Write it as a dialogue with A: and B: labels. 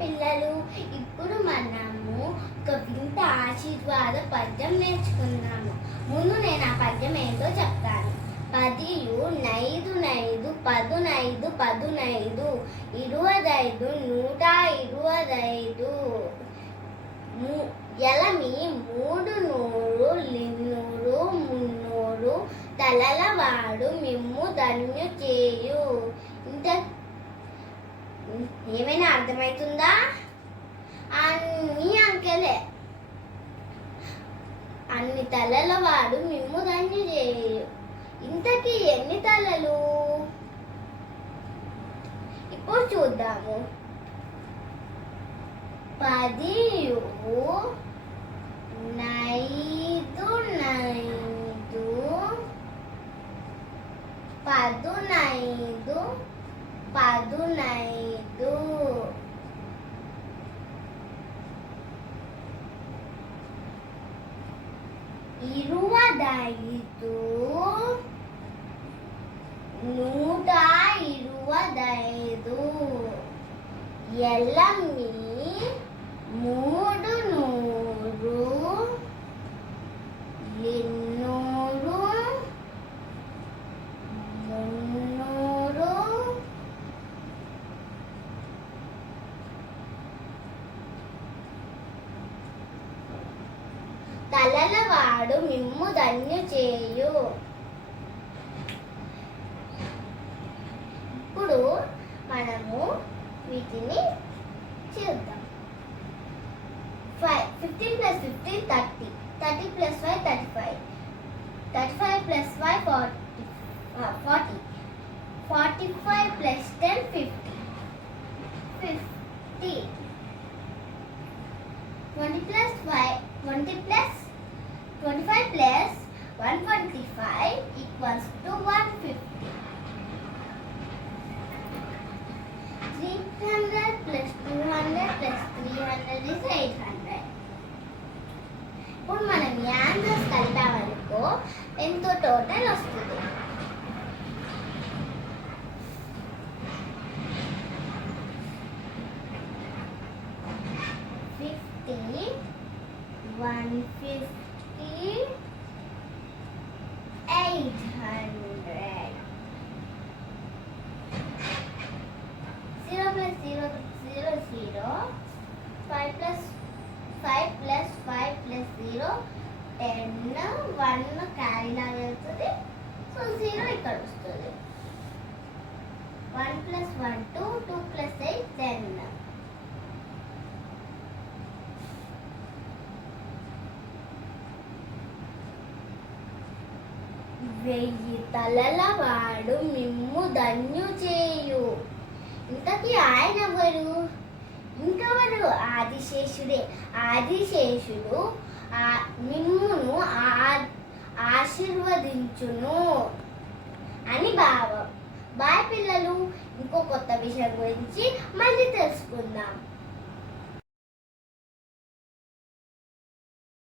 A: పిల్లలు ఇప్పుడు మనము ఒక వింత ఆశీర్వాద పద్యం నేర్చుకున్నాము ముందు నేను ఆ పద్యం ఏంటో చెప్తాను. పదియు నైదు నైదు పదునైదు పదునైదు ఇరువదైదు నూట ఇరువదైదు. ము- ఎలమి మూడు నూరు లిన్నూరు మున్నూరు తలలవాడు మిమ్ము ధన్యు చేయు ఇంత ఏమైనా అర్థమవుతుందా అన్ని అంకెలే. అన్ని తలల వాడు మిమ్ము ధన్యు చేయు ఇంతకీ ఎన్ని తలలు? ఇప్పుడు చూద్దాము. పదియు నైదు నైదు పదునైదు పదునైదు. ఇరువదైదు. నూట ఇరువదైదు ఎల్లమ్మి మూడు నూరు ఎన్నూరు మున్నూరు వాడు మిమ్ము ధన్యు చేయు. ఇప్పుడు మనము వీటిని చూద్దాం. Five fifteen plus fifteen thirty. Thirty plus five thirty five. Thirty five plus five forty forty. Forty five plus ten fifty. Fifty. Twenty plus five twenty plus twenty five plus one to five equals to one fifty three hundred plus two hundred plus three eight hundred ఇప్పుడు మనం answers answers కలిపామనుకో ఎంతో total వస్తుంది. Fifty one fifty eight hundred zero plus one so ఇక్కడ వస్తుంది. One plus one two two plus eight ten వెయ్యి తలల వాడు మిమ్ము ధన్యు చేయు. ఇంతకీ ఆయన ఎవరు ఇంకెవరు? ఆదిశేషుడే. ఆదిశేషుడు ఆ మిమ్మును ఆశీర్వదించును అని భావం. బాయ్ పిల్లలు ఇంకో కొత్త విషయం గురించి మళ్ళీ తెలుసుకుందాం.